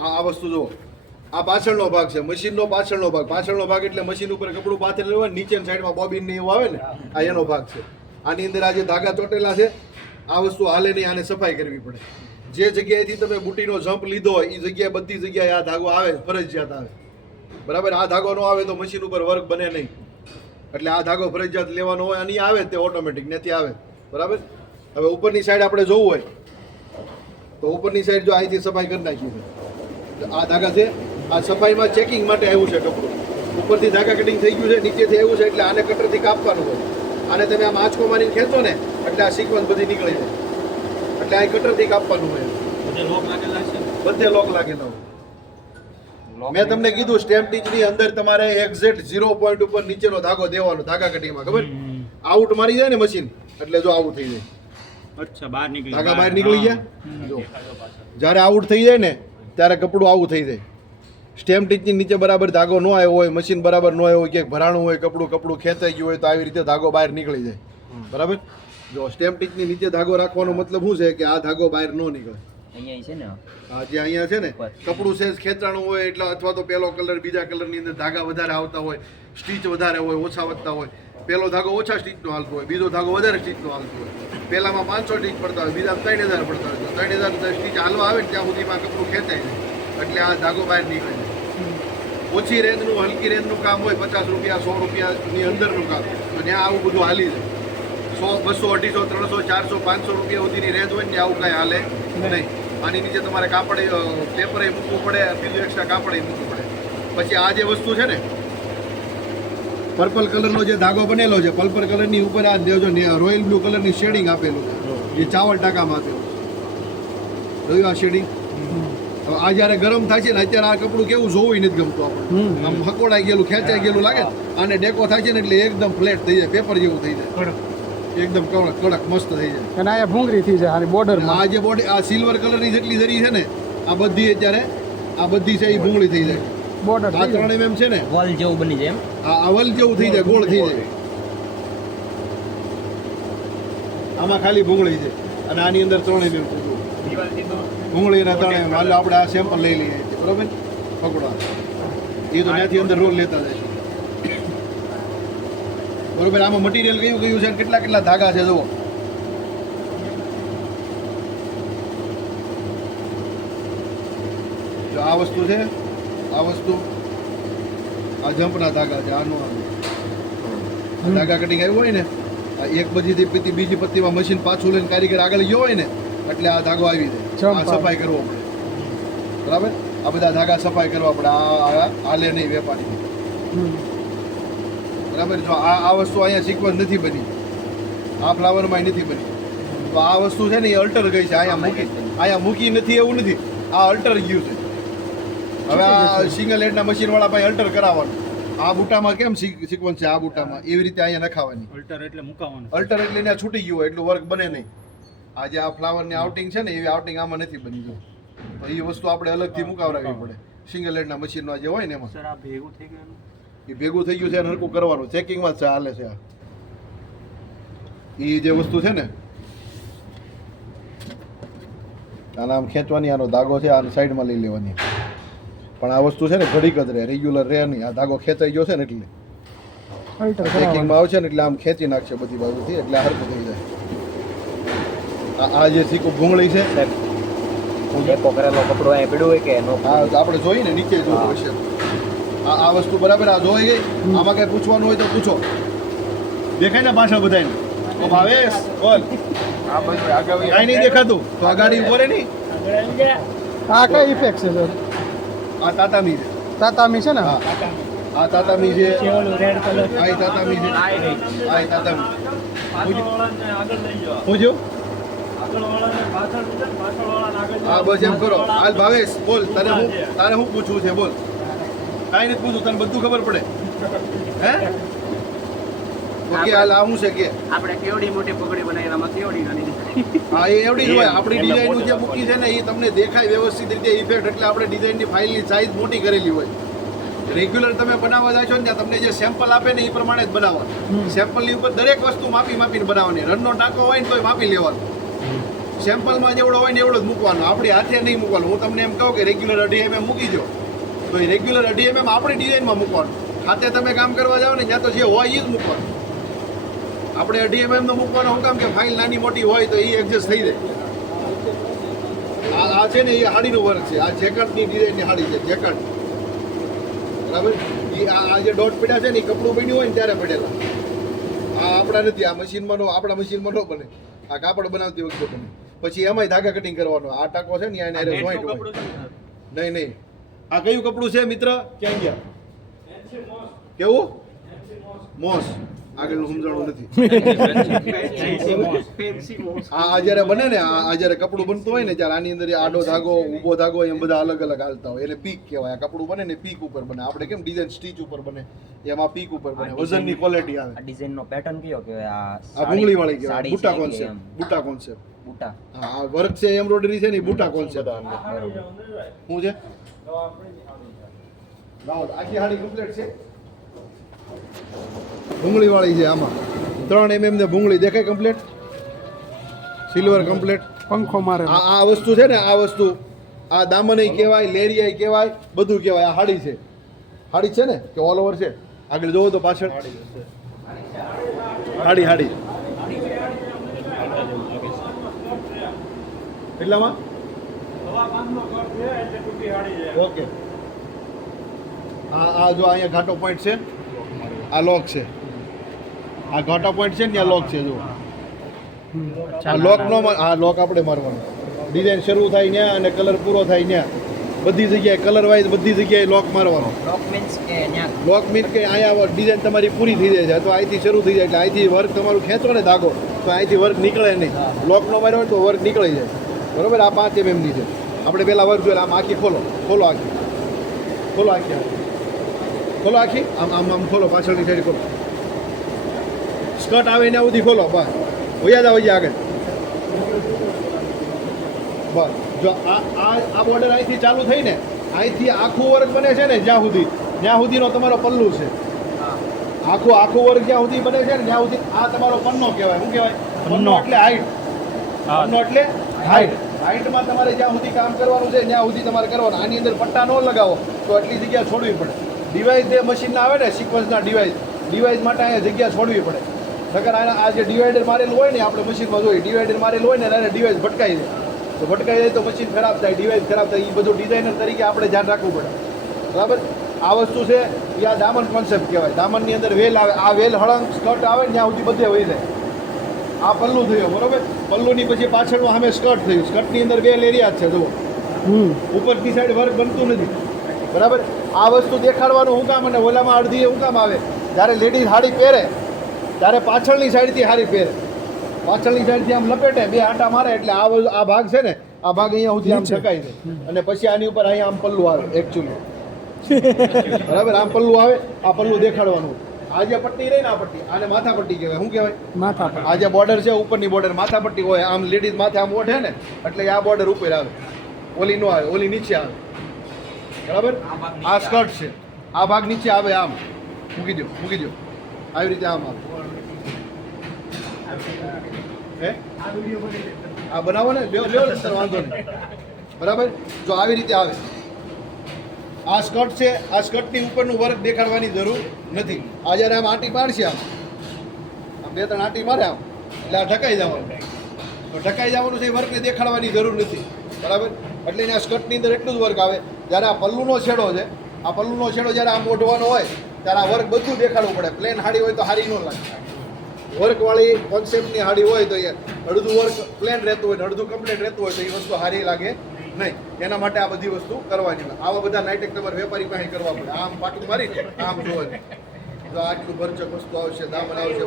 આ વસ્તુ જુઓ, આ પાછળનો ભાગ છે, મશીનનો પાછળનો ભાગ એટલે મશીન ઉપર કપડું પાથરેલું હોય, નીચેની સાઈડમાં બોબિન ને એવું આવે ને, આ એનો ભાગ છે. આની અંદર આ જે ધાગા ચોટેલા છે, આ વસ્તુ હાલે નહીં, આને સફાઈ કરવી પડે. જે જગ્યાએથી તમે બુટીનો જમ્પ લીધો હોય એ જગ્યાએ બધી જગ્યાએ આ ધાગો આવે, ફરજિયાત આવે. બરાબર, આ ધાગો ન આવે તો મશીન ઉપર વર્ક બને નહીં. એટલે આ ધાગો ફરજિયાત લેવાનો હોય અને આવે તે ઓટોમેટિક નથી આવે. બરાબર. હવે ઉપરની સાઈડ આપણે જોવું હોય તો ઉપરની સાઈડ જો અહીંથી સફાઈ કરી નાખી છે, આ ધાગા છે, આ સફાઈમાં ચેકિંગ માટે આવ્યું છે કપડું. ઉપરથી ધાગા કટિંગ થઈ ગયું છે, નીચેથી આવ્યું છે, એટલે આને કટરથી કાપવાનું હોય. આને તમે આમ આંચકો મારીને ખેંચો ને એટલે આ સિક્વન્સ બધી નીકળી જાય, એટલે આ કટરથી કાપવાનું હોય. બધે લોક લાગેલા હોય. મેં તમને કીધું સ્ટેમ્પ ટીચની અંદર તમારે એક્ઝેક્ટ 0 પોઈન્ટ ઉપર નીચેનો ધાગો દેવાનો. ધાગા કટિંગમાં ખબર આઉટ મારી જાય ને મશીન એટલે જો આવું થઈ જાય. અચ્છા, બહાર નીકળી ધાગા બહાર નીકળી ગયા. જો જ્યારે આઉટ થઈ જાય ને ત્યારે કપડું આવું થઈ જાય. સ્ટેમ્પ ટીચની નીચે બરાબર ધાગો ન આવ્યો હોય, મશીન બરાબર ન આવ્યો હોય, ક્યાંક ભરાણું હોય, કપડું ખેંચાઈ ગયું હોય તો આવી રીતે ધાગો બહાર નીકળી જાય. બરાબર. જો સ્ટેમ્પ ટીચની નીચે ધાગો રાખવાનો મતલબ શું છે કે આ ધાગો બહાર ન નીકળે. અહીંયા છે ને, હા, જે અહીંયા છે ને કપડું સેજ ખેંચાણું હોય એટલે, અથવા તો પેલો કલર બીજા કલરની અંદર ધાગા વધારે આવતા હોય, સ્ટીચ વધારે હોય, ઓછા વધતા હોય. પેલો ધાગો ઓછા સ્ટીચનો હાલતો હોય, બીજો ધાગો વધારે સ્ટીચનો હાલતો હોય. પહેલામાં 500 સ્ટીચ પડતા હોય, બીજા 3000 પડતા હોય. 3000 સ્ટીચ હાલવા આવે ને ત્યાં સુધીમાં કપડું ખેંચાય જાય એટલે આ ધાગો બહાર નીકળે જાય. ઓછી રેન્જનું હલકી રેન્જનું કામ હોય, 50 રૂપિયા 100 રૂપિયાની અંદરનું કામ, તો ત્યાં આવું બધું હાલી જાય. 100 200 250 300 400 500 રૂપિયા સુધીની રેન્જ હોય ને આવું કાંઈ હાલે નહીં. આની નીચે તમારે કાપડ પેપર મૂકવું પડે, બીજું એક્સ્ટ્રા કાપડ મૂકવું પડે. પછી આ જે વસ્તુ છે ને, પર્પલ કલરનો જે ધાગો બનેલો છે, પર્પલ કલરની ઉપર આ જો રોયલ બ્લુ કલરની શેડિંગ આપેલું છે, જે ચાવલ ટાંકામાં આપેલું છે. જોયું આ શેડિંગ? હવે આ જ્યારે ગરમ થાય છે ને, અત્યારે આ કપડું કેવું જોવું નથી ગમતું આપણને. આમ હકોડાઈ ગયેલું, ખેંચાઈ ગયેલું લાગે. આને ડેકો થાય છે ને એટલે એકદમ ફ્લેટ થઈ જાય, પેપર જેવું થઈ જાય, એકદમ કડક મસ્ત થઈ જાય. અને આ ભૂંગળી થઈ જાય આની બોર્ડરમાં. આ જે બોડી, આ સિલ્વર કલરની જેટલી જરી છે ને, આ બધી અત્યારે આ બધી છે એ ભૂંગળી થઈ જાય. બોર્ડર આ 3 mm છે ને, વોલ જેવું બની જાય એમ. આ વલ જેવું થઈ જાય, ગોળ થઈ જાય. આમાં ખાલી ભૂંગળી છે અને આની અંદર 3 mm ભૂંગળીના 3 mm. હાલો આપણે આ સેમ્પલ લઈ લઈએ, બરોબર? પકડો, એ તો ત્યાંથી અંદર રોલ લેતા જાય. બરોબર. આમાં મટીરિયલ કયું છે, કેટલા ધાગા છે જુઓ. જો આ વસ્તુ છે, આ વસ્તુ આ જમ્પના ધાગા છે. આનો ધાગા કટિંગ આવ્યું હોય ને, આ એક બજીથી બીજી પત્તીમાં મશીન પાછું લઈને કારીગર આગળ ગયો હોય ને એટલે આ ધાગો આવી જાય. આ સફાઈ કરવો પડે. બરાબર. આ બધા ધાગા સફાઈ કરવા પડે. આ હાલે નહીં વેપારી. બરાબર. જો આ વસ્તુ અહીંયા સિક્વન્સ નથી બની, આ ફ્લાવરમાં નથી બની, તો આ વસ્તુ છે ને એ અલ્ટર ગઈ છે. અહીંયા મૂકી નથી એવું નથી, આ અલ્ટર ગયું છે. હવે આ સિંગલ હેડના મશીન વાળા પાસે અલ્ટર કરાવવાનું. આ બુટામાં કેમ સિક્વન્સ છે, આ બુટામાં એવી રીતે અહીંયા નખાવાની. અલ્ટર એટલે મુકાવાનું. અલ્ટર એટલે એને છૂટી ગયું હોય એટલું વર્ક બને નહીં. આ જે આ ફ્લાવરની આઉટિંગ છે ને, એવી આઉટિંગ આમાં નથી બની. જો તો એ વસ્તુ આપણે અલગથી મુકાવરાવી પડે. સિંગલ હેડના મશીનમાં જે હોય ને એમાં સર આ ભેગું થઈ ગયું, એ ભેગું થઈ ગયું છે અને હરકું કરવાનું. ચેકિંગમાં જ હાલે છે. એ જે વસ્તુ છે ને, આના આમ ખેંચવાની, આનો ધાગો છે આને સાઈડમાં લઈ લેવાની. પણ આ વસ્તુ છે ને ઘડીક જ રહે, રેગ્યુલર રહે નહીં. આ ધાગો ખેંચાઈ ગયો છે ને એટલે ચેકિંગમાં આવશે ને એટલે આમ ખેંચી નાખશે બધી બાજુથી, એટલે હરકું થઈ જાય. આ જે સીકું ભૂંગળી છે, ડેકો કરેલો કપડો અહીંયા પડ્યું હોય કે નો? હા, આપણે જોઈએ ને નીચે જોવું પડશે. આ વસ્તુ બરાબર આ જોઈ ગઈ. આમાં કઈ પૂછવાનું હોય તો પૂછો. દેખાય ને પાછળ બધાને? ઓ ભાવેશ બોલ. આ બધું આગળ કાંઈ નહીં દેખાતું તો આ ગાડી ઉભો રહે નહીં. આ કઈ ઇફેક્ટ છે સર? આ તાતામી છે. તાતામી છે ને? હા, આ તાતામી છે. Red colour. આ તાતામી છે. આ તાતામી. પૂછ્યું? હા, બસ એમ કરો. હાલ ભાવેશ બોલ, તારે હું પૂછવું છે બોલ. કાંઈ નથી પૂછું, તને બધું ખબર પડે. હે ઓકે, હાલ આવું છે કે આપણે કેવડી મોટી પગડી બનાવી, આમાં કેવડી નાની. હા, એ એવડી જ હોય. આપણી ડિઝાઇનનું જે મૂકી છે ને એ તમને દેખાય વ્યવસ્થિત રીતે ઇફેક્ટ, એટલે આપણે ડિઝાઇનની ફાઇલની સાઇઝ મોટી કરેલી હોય. રેગ્યુલર તમે બનાવવા જાય છો ને ત્યાં તમને જે સેમ્પલ આપે ને એ પ્રમાણે જ બનાવવાનું. સેમ્પલની ઉપર દરેક વસ્તુ માપીને બનાવવાની. રનનો ટાંકો હોય ને તોય માપી લેવાનું. સેમ્પલમાં જેવડો હોય ને એવડો જ મૂકવાનો, આપણી હાથે નહીં મૂકવાનો. હું તમને એમ કહું કે રેગ્યુલર 2.5 mm મૂકી દો, તો એ રેગ્યુલર 2.5 mm આપણી ડિઝાઇનમાં મૂકવાનું. ખાતે તમે કામ કરવા જાઓ ને ત્યાં તો જે હોય એ જ મૂકવાનું. આપણે 2.5 mm નો મૂકવાનો શું કામ કે ફાઇલ નાની મોટી હોય તો એ એડજસ્ટ થઈ જાય. આ છે ને એ હાડીનું વર્ક છે, આ જેકેટની ડિઝાઇનની હાડી છે, જેકેટ. બરાબર, એ આ જે ડોટ પડ્યા છે ને એ કપડું બન્યું હોય ને ત્યારે પડેલા. આ આપણા નથી, આ મશીનમાં આપણા મશીનમાં ન બને, આ કાપડ બનાવતી વખતે બને. પછી એમાંય ધાગા કટિંગ કરવાનો. આ ટાંકો છે ને એને જોઈન્ટ હોય. નહીં નહીં, આ કયું કપડું છે મિત્ર? ક્યાં ગયા? કેવું? મોસ. આગળનું સમજાણું નથી. આ જ્યારે બને ને, આ જ્યારે કપડું બનતું હોય ને ત્યારે આની અંદર આડો ધાગો, ઊભો ધાગો એમ બધા અલગ અલગ હાલતા હોય. એને પીક કહેવાય. આ કપડું બને ને પીક ઉપર બને. આપણે કેમ ડિઝાઇન સ્ટીચ ઉપર બને, એમાં પીક ઉપર બને. વજનની ક્વોલિટી આવે. આ ડિઝાઇન નો પેટર્ન કયો કે આ ભૂંગળી વાળી કહેવાય. સાડી બુટા છે કે કોન્સેપ્ટ. એમ? બુટા કોન્સેપ્ટ. બુટા. હા, આ વર્ક છે, એમ્બ્રોઇડરી છે ને, બુટા કોન્સેપ્ટ. બરોબર. શું છે? આખી હાડી કમ્પ્લીટ છે. ભૂંગળી વાળી છે. આમાં 3 mm ને ભૂંગળી દેખાય કમ્પ્લીટ. Silver complete. પંખો મારે આ વસ્તુ છે ને, આ વસ્તુ આ દામનય કહેવાય, લેરિયાય કહેવાય, બધું કહેવાય. આ હાડી છે. હાડી છે ને કે ઓલ ઓવર છે? આગળ જોવો તો પાછળ હાડી હાડી એટલામાં ઓકે. આ જો અહીંયા ઘાટો પોઈન્ટ છે, આ લોક છે. આ ઘાટા પોઈન્ટ છે ને ત્યાં લોક છે. જો આ લોક નો, આ લોક આપણે મારવાનો. ડિઝાઇન શરૂ થાય ત્યાં અને કલર પૂરો થાય ત્યાં બધી જગ્યાએ કલર વાઇઝ બધી જગ્યાએ લોક મારવાનો. લોક મીન્સ કે ન્યા લોક મીન્સ કે અહીંયા ડિઝાઇન તમારી પૂરી થઈ જાય છે, તો અહીંથી શરૂ થઈ જાય એટલે અહીંથી વર્ક તમારું ખેંચો ને ધાગો તો અહીંથી વર્ક નીકળે નહીં. લોક નો માર્યો હોય તો વર્ક નીકળી જાય. બરોબર. આ 5 mm ની છે. આપણે પહેલાં વર્ક જોઈએ. આમ આખી ખોલો, ખોલો આખી, ખોલો આખી, ખોલો આખી. આમ આમ આમ ખોલો, પાછળની સાઈડ ખોલો. સ્કર્ટ આવે ને સુધી ખોલો. બસ વયા જાવ આગળ. બસ જો આ બોર્ડર અહીંથી ચાલુ થઈ ને, અહીંથી આખું વર્ક બને છે ને જ્યાં સુધીનો તમારો પલ્લુ છે. આખું વર્ક જ્યાં સુધી બને છે ને ત્યાં સુધી આ તમારો પન્નો કહેવાય. શું કહેવાય? પન્નો એટલે હાઈટ. પન્નો એટલે હાઈટ. હાઈટમાં તમારે જ્યાં સુધી કામ કરવાનું છે ત્યાં સુધી તમારે કરવાનું. આની અંદર પટ્ટા ન લગાવો તો આટલી જગ્યા છોડવી પડે. ડિવાઇસ જે મશીનના આવે ને, સિક્વન્સના ડિવાઇસ માટે અહીંયા જગ્યા છોડવી પડે. નકર આ જે ડિવાઈડર મારેલું હોય ને, આપણે મશીનમાં જોઈએ ડિવાઈડર મારેલું હોય ને એને ડિવાઇસ ભટકાઈ જાય. તો ભટકાઈ જાય તો મશીન ખરાબ થાય, ડિવાઇસ ખરાબ થાય. એ બધું ડિઝાઇનર તરીકે આપણે ધ્યાન રાખવું પડે. બરાબર. આ વસ્તુ છે એ આ દામન કોન્સેપ્ટ કહેવાય. દામનની અંદર વેલ આવે. આ વેલ હળંગ સ્કર્ટ આવે ને ત્યાં સુધી બધે વહી જાય. આ પલ્લું થયો. બરોબર. પલ્લુની પછી પાછળનું સામે સ્કર્ટ થયું. સ્કર્ટની અંદર 2 લેરિયા જ છે. જુઓ, ઉપરની સાઈડ વર્ક બનતું નથી. બરાબર. આ વસ્તુ દેખાડવાનું હું કામ, અને ઓલામાં અડધી હું કામ આવે જ્યારે લેડીઝ સાડી પહેરે ત્યારે પાછળની સાઈડથી સાડી પહેરે, પાછળની સાઈડથી આમ લપેટે, 2 આંટા મારે એટલે આ ભાગ છે ને, આ ભાગ અહીંયા સુધી આમ ઢકાય છે. અને પછી આની ઉપર અહીંયા આમ પલ્લું આવે એકચ્યુઅલી. બરાબર. આમ પલ્લું આવે. આ પલ્લું દેખાડવાનું. આ જે પટ્ટી રહી ને, આ પટ્ટી આને માથા પટ્ટી કહેવાય. શું કહેવાય? માથા પર. આ જે બોર્ડર છે ઉપરની બોર્ડર માથા પટ્ટી હોય. આમ લેડીઝ માથે આમ ઓઢે ને એટલે આ બોર્ડર ઉપર આવે, ઓલી નો આવે, ઓલી નીચે આવે. બરાબર. આ સ્કર્ટ છે, આ ભાગ નીચે આવે. આમ મૂકી દો, મૂકી દો. આવી રીતે આમ આવે. હે આ બનાવો ને, લ્યો વાંધો નહીં. બરાબર. જો આવી રીતે આવે. આ સ્કર્ટ છે. આ સ્કર્ટની ઉપરનું વર્ક દેખાડવાની જરૂર નથી. આ જ્યારે આમ આંટી પાડશે, આમ 2-3 આંટી મારે આમ એટલે આ ઢકાઈ જવાનું. તો ઢકાઈ જવાનું છે, એ વર્કને દેખાડવાની જરૂર નથી. બરાબર. એટલે એના સ્કર્ટની અંદર એટલું જ વર્ક આવે. જ્યારે આ પલ્લુનો છેડો છે, આ પલ્લુનો છેડો જ્યારે આમ ઓઢવાનો હોય ત્યારે આ વર્ક બધું દેખાડવું પડે. પ્લેન હાડી હોય તો હારી ન લાગે. વર્કવાળી કોન્સેપ્ટની હાડી હોય તો એ અડધું વર્ક પ્લેન રહેતું હોય ને અડધું કમ્પ્લીટ રહેતું હોય તો એ વસ્તુ હારી લાગે નહીં. એના માટે આ બધી વસ્તુ કરવાની. આવા બધા નાઇટેક તમારે વેપારી પાસે કરવા પડે. આમ પાટું મારી આમ જોવાની. તો આટલું ભરચક વસ્તુ આવશે, દામન આવશે,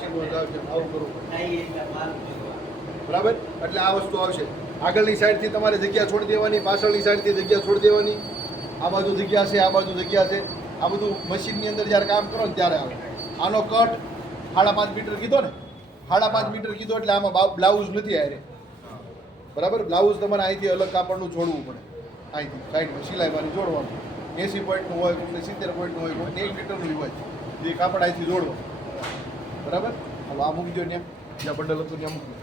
સિંગોજ આવશે, આવું કરવું પડે. બરાબર. એટલે આ વસ્તુ આવશે. આગળની સાઈડથી તમારે જગ્યા છોડી દેવાની, પાછળની સાઈડથી જગ્યા છોડી દેવાની. આ બાજુ જગ્યા છે, આ બાજુ જગ્યા છે. આ બધું મશીનની અંદર જ્યારે કામ કરો ને ત્યારે આવે. આનો કટ 5.5 મીટર કીધો ને, 5.5 મીટર કીધો એટલે આમાં બ્લાઉઝ નથી આરે. બરાબર. બ્લાઉઝ તમારે અહીંથી અલગ કાપડનું જોડવું પડે. અહીંથી સાઈડમાં સિલાઈવાળી જોડવાનું. 80 પોઈન્ટનું હોય, કોઈને 70 પોઈન્ટનું હોય, કોઈને 1 મીટરનું હોય. એ કાપડ અહીંથી જોડવાનું. બરાબર. હવે આ મૂકી દો ત્યાં, જ્યાં બંડલ હતું ત્યાં મૂકી દો.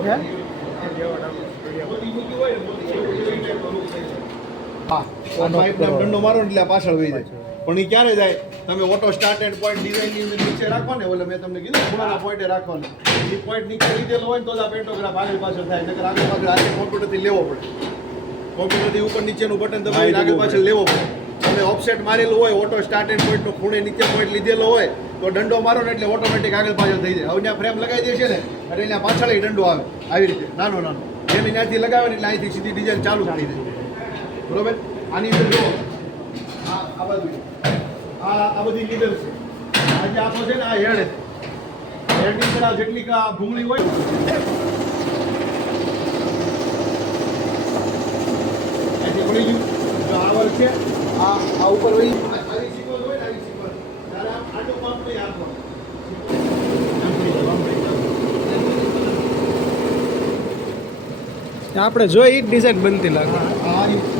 હે હા પાઇપ દંડો મારો ને એટલે આ પાછળ વહી જાય પણ એ ક્યારે જાય તમે ઓટો સ્ટાર્ટ એન્ડ પોઈન્ટ ડિઝાઇનની અંદર નીચે રાખો ને ઓલે મેં તમને કીધું ખૂણાના પોઈન્ટે રાખવાનું એ પોઈન્ટ નીચે લીધેલો હોય ને તો જ આ પેન્ટોગ્રાફ આગળ પાછળ થાય નકર આગળ પાછળ આજે કોમ્પ્યુટરથી લેવો પડે કોમ્પ્યુટરથી ઉપર નીચેનું બટન દબાવીને આગળ પાછળ લેવો પડે તમે ઓફસેટ મારેલું હોય ઓટો સ્ટાર્ટ એન્ડ પોઈન્ટનો ખૂણે નીચે પોઈન્ટ લીધેલો હોય તો દંડો મારો ને એટલે ઓટોમેટિક આગળ પાછળ થઈ જાય હવે ત્યાં ફ્રેમ લગાવી દેશે ને એટલે ત્યાં પાછળ દંડો આવે આવી રીતે નાનો નાનો જેમ ત્યાંથી લગાવે ને એટલે અહીંથી સીધી ડિઝાઇન ચાલુ થઈ જાય બરોબર આની અંદર જો આ બાજુ આ બધી લીડર છે આજે આખો છે ને આ હેડ હેડની અંદર આ જેટલી આ ભૂંગળી હોય અહીંથી પડી ગયું જો આ વર્ગ છે આ ઉપર વળી આવી સિક્વન્સ હોય ને આવી સિક્વન્સ ત્યારે આટો પંપ નહીં આપવાનો આપણે જોઈ ડિઝાઇન બનતી લાગે આ